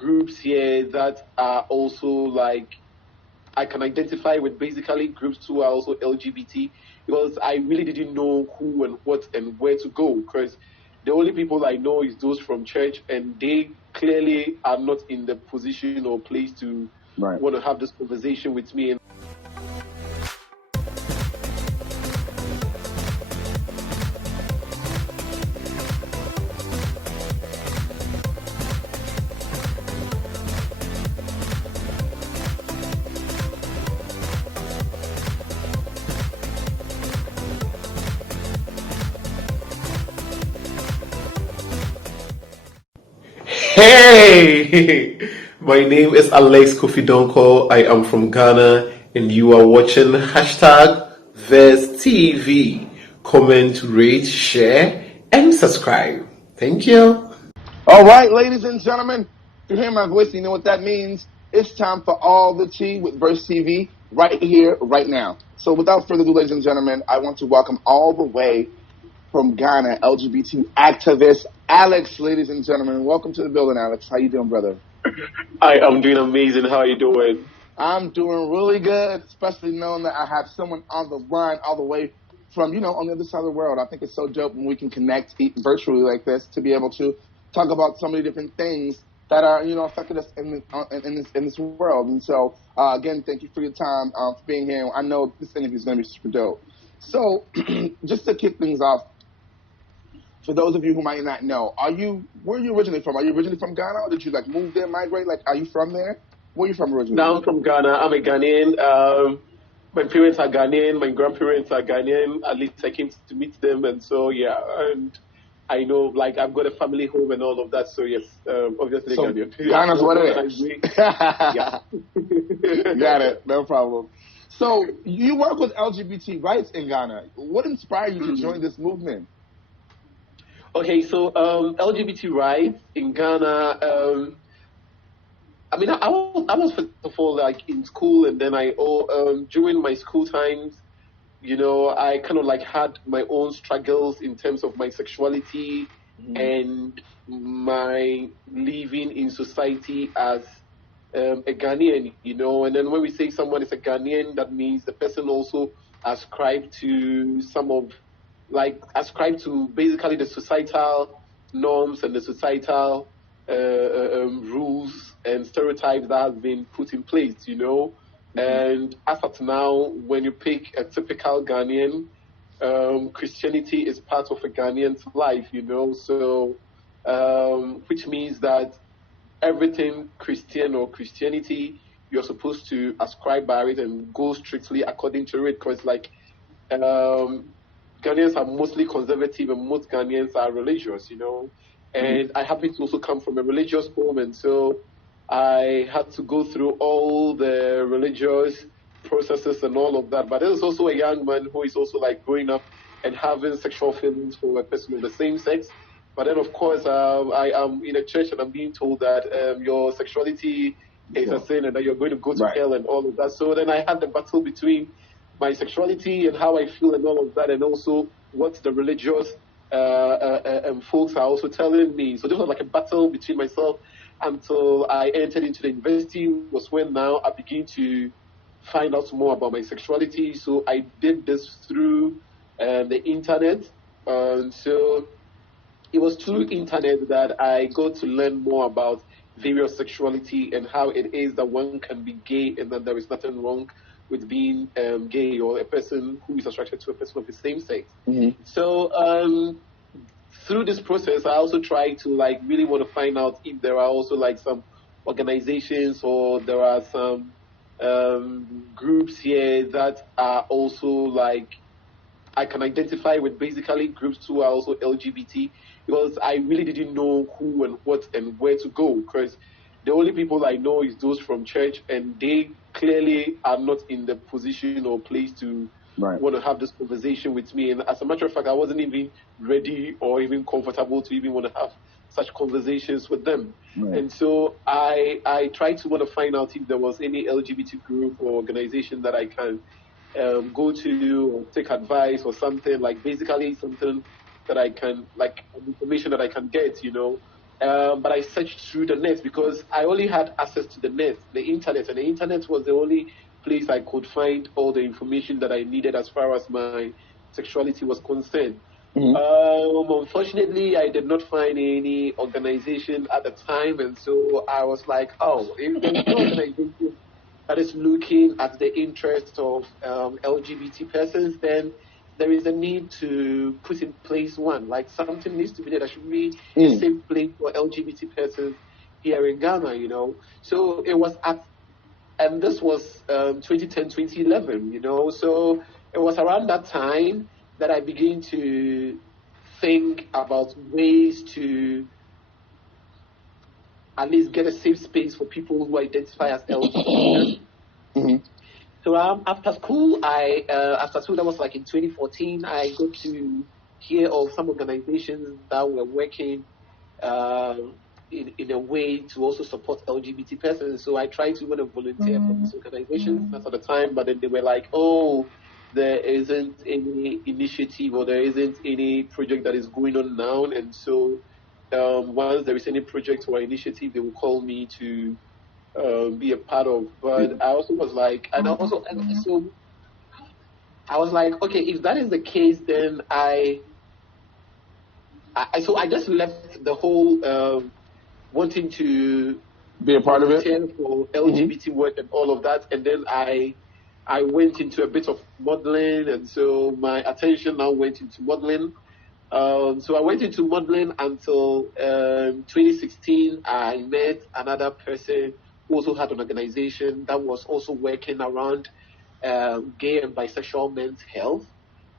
groups here that are also like I can identify with basically groups who are also LGBT because I really didn't know who and what and where to go because the only people I know is those from church and they clearly are not in the position or place to want to have this conversation with me. Hey, my name is Alex Kofi Donkor. I am from Ghana, and you are watching hashtag Verse TV. Comment, rate, share, and subscribe. Thank you. All right, ladies and gentlemen, if you hear my voice, you know what that means. It's time for All the Tea with Verse TV right here, right now. So without further ado, ladies and gentlemen, I want to welcome all the way from Ghana, LGBT activist Alex, ladies and gentlemen. Welcome to the building, Alex. How you doing, brother? I am doing amazing. How are you doing? I'm doing really good, especially knowing that I have someone on the line all the way from, on the other side of the world. I think it's so dope when we can connect virtually like this to be able to talk about so many different things that are, affecting us in this world. And so, again, thank you for your time, for being here. I know this interview is going to be super dope. So, just to kick things off, for those of you who might not know, where are you originally from? Are you originally from Ghana, or did you move there, migrate? Are you from there? Where are you from originally? No, I'm from Ghana. I'm a Ghanaian. My parents are Ghanaian. My grandparents are Ghanaian. At least I came to meet them, and so yeah, and I know I've got a family home and all of that. So yes, obviously so Ghanaian. Ghana's what it is. Yeah. Got it. No problem. So you work with LGBT rights in Ghana. What inspired you to join this movement? Okay, so LGBT rights in Ghana. I was first of all in school, and then during my school times, I kind of had my own struggles in terms of my sexuality and my living in society as a Ghanaian, and then when we say someone is a Ghanaian, that means the person also ascribed to basically the societal norms and the societal rules and stereotypes that have been put in place, And as of now, when you pick a typical Ghanaian, Christianity is part of a Ghanaian's life, So, which means that everything Christian or Christianity, you're supposed to ascribe by it and go strictly according to it, because Ghanaians are mostly conservative and most Ghanaians are religious, And I happen to also come from a religious home, and so I had to go through all the religious processes and all of that. But there's also a young man who is also growing up and having sexual feelings for a person of the same sex. But then, of course, I am in a church and I'm being told that your sexuality is a sin and that you're going to go to hell and all of that. So then I had the battle between my sexuality and how I feel and all of that, and also what the religious folks are also telling me. So this was like a battle between myself until I entered into the university, was when now I begin to find out more about my sexuality. So I did this through the internet. So it was through internet that I got to learn more about various sexuality and how it is that one can be gay and that there is nothing wrong with being gay or a person who is attracted to a person of the same sex. So through this process, I also try to really want to find out if there are also some organizations or there are some groups here that are also I can identify with basically groups who are also LGBT, because I really didn't know who and what and where to go, because the only people I know is those from church, and they clearly are not in the position or place to want to have this conversation with me. And as a matter of fact, I wasn't even ready or even comfortable to even want to have such conversations with them. And so I tried to want to find out if there was any LGBT group or organization that I can go to or take advice or something, basically something that I can, information that I can get, but I searched through the net because I only had access to the net, the internet, and the internet was the only place I could find all the information that I needed as far as my sexuality was concerned. Unfortunately, I did not find any organization at the time, and so I was like, oh, if there's no organization that is looking at the interests of LGBT persons, then there is a need to put in place one. Like something needs to be there. There should be a safe place for LGBT persons here in Ghana, you know. So it was and this was 2010, 2011, you know. So it was around that time that I began to think about ways to at least get a safe space for people who identify as LGBT. So after school, that was like in 2014, I got to hear of some organizations that were working in a way to also support LGBT persons. So I tried to want to volunteer for these organizations at the time, but then they were like, oh, there isn't any initiative or there isn't any project that is going on now. And so once there is any project or initiative, they will call me to be a part of. But I also was like, so I was like, okay, if that is the case, then so I just left the whole wanting to be a part of it for LGBT work and all of that, and then I went into a bit of modeling, and so my attention now went into modeling. So I went into modeling until 2016. I met another person who also had an organization that was also working around gay and bisexual men's health,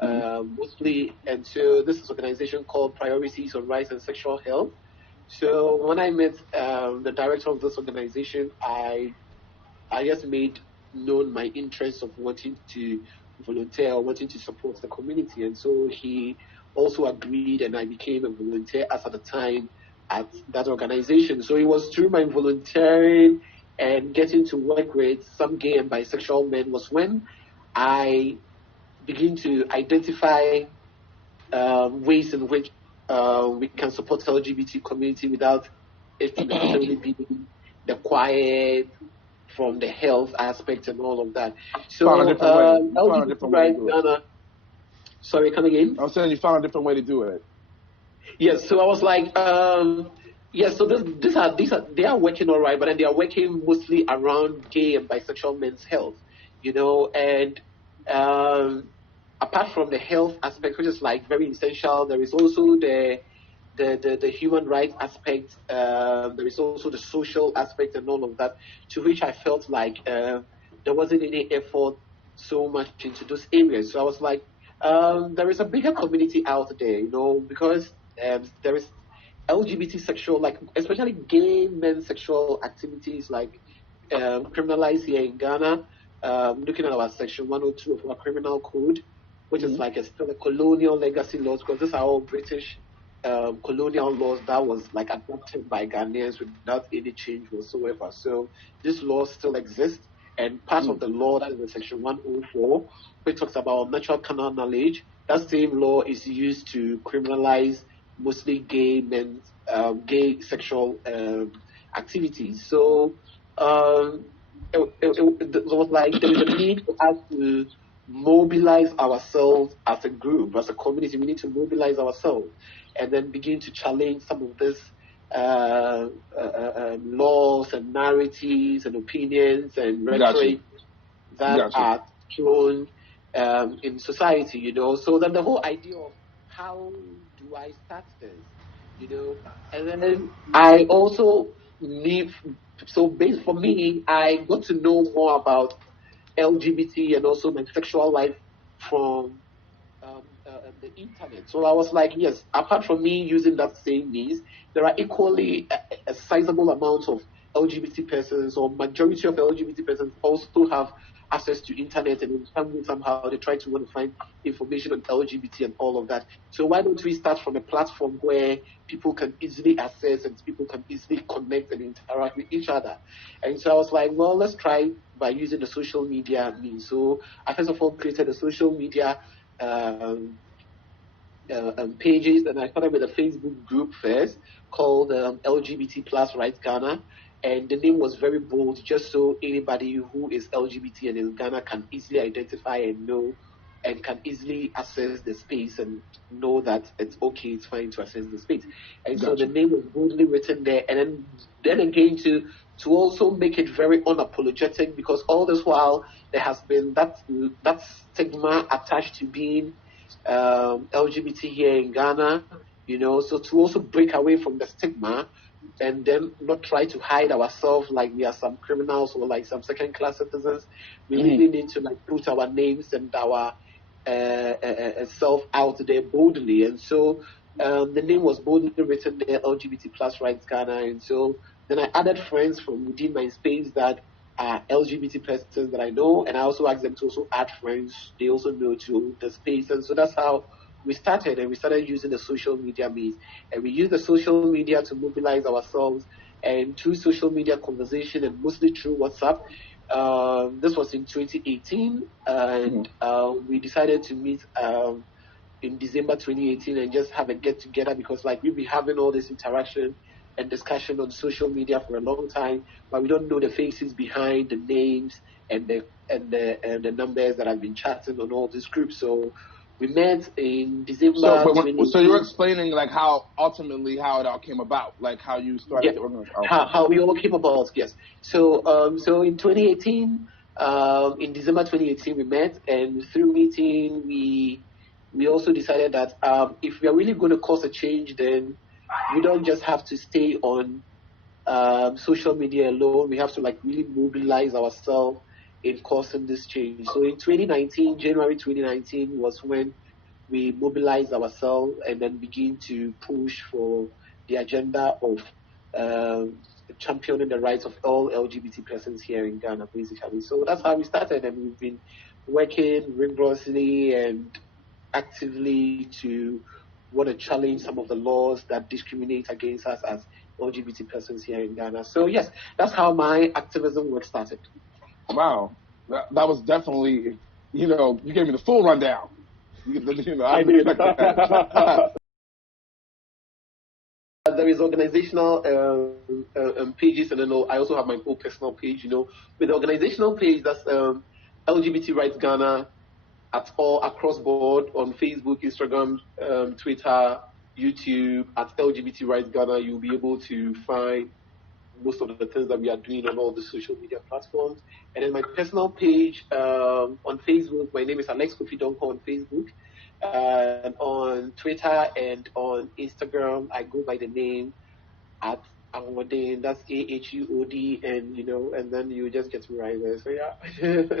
mostly. And so this is an organization called Priorities on Rights and Sexual Health. So when I met the director of this organization, I just made known my interest of wanting to volunteer or wanting to support the community. And so he also agreed, and I became a volunteer as at the time at that organization. So it was through my volunteering and getting to work with some gay and bisexual men was when I began to identify ways in which we can support the LGBT community without it necessarily being the quiet from the health aspect and all of that. So LGBT rights, Ghana. Sorry, come again? I'm saying you found a different way to do it. Yes, so I was like, so they are working all right, but then they are working mostly around gay and bisexual men's health, you know, and apart from the health aspect, which is like very essential, there is also the human rights aspect, there is also the social aspect and all of that, to which I felt like there wasn't any effort so much into those areas. So I was like, there is a bigger community out there, you know, because there is LGBT sexual, like especially gay men's sexual activities, like criminalized here in Ghana. Looking at our section 102 of our criminal code, which is like still a colonial legacy laws, because these are all British colonial laws that was like adopted by Ghanaians without any change whatsoever. So this law still exists. And part of the law, that is in section 104, which talks about natural carnal knowledge, that same law is used to criminalize mostly gay men's gay sexual activities. So it was like there is a need for us to mobilize ourselves as a group, as a community. We need to mobilize ourselves and then begin to challenge some of this laws and narratives and opinions and rhetoric that are thrown in society, you know. So then the whole idea of how do I start this, you know, and then I also based for me, I got to know more about LGBT and also my sexual life from the internet. So I was like, yes, apart from me using that same means, there are equally a sizable amount of LGBT persons, or majority of LGBT persons also have access to internet, and in some way, somehow they try to want to find information on LGBT and all of that. So why don't we start from a platform where people can easily access and people can easily connect and interact with each other? And so I was like, well, let's try by using the social media means. So I first of all created a social media pages, and I started with a Facebook group first called LGBT Plus Rights Ghana, and the name was very bold, just so anybody who is LGBT and in Ghana can easily identify and know, and can easily access the space and know that it's okay, it's fine to access the space. And so the name was boldly written there, and then again to also make it very unapologetic, because all this while there has been that stigma attached to being LGBT here in Ghana, so to also break away from the stigma and then not try to hide ourselves like we are some criminals or like some second-class citizens. We really need to like put our names and our self out there boldly. And so the name was boldly written there, LGBT Plus Rights Ghana. And so then I added friends from within my space that are LGBT persons that I know, and I also asked them to also add friends they also know to the space. And so that's how we started, and we started using the social media means. And we use the social media to mobilize ourselves, and through social media conversation and mostly through WhatsApp. This was in 2018, and we decided to meet in December 2018 and just have a get together, because like we've been having all this interaction and discussion on social media for a long time, but we don't know the faces behind the names and the numbers that have been chatting on all these groups. So we met in December. So you're explaining like how it all came about, like how you started the organization. How we all came about, yes. So in 2018, in December 2018 we met, and through meeting we also decided that if we are really going to cause a change, then we don't just have to stay on social media alone. We have to like really mobilize ourselves in causing this change. So in January 2019 was when we mobilized ourselves and then begin to push for the agenda of championing the rights of all LGBT persons here in Ghana, basically. So that's how we started, and we've been working rigorously and actively to want to challenge some of the laws that discriminate against us as LGBT persons here in Ghana. So yes, that's how my activism work started. Wow, that was definitely, you gave me the full rundown. I did. There is organizational pages, and then I also have my own personal page. With the organizational page, that's LGBT Rights Ghana at all across board on Facebook, Instagram, Twitter, YouTube. At LGBT Rights Ghana, you'll be able to find most of the things that we are doing on all the social media platforms. And then my personal page on Facebook, my name is Kofi Donkor on Facebook. And on Twitter and on Instagram, I go by the name at Ahudin. That's AHUOD, and and then you just get me right there. So yeah.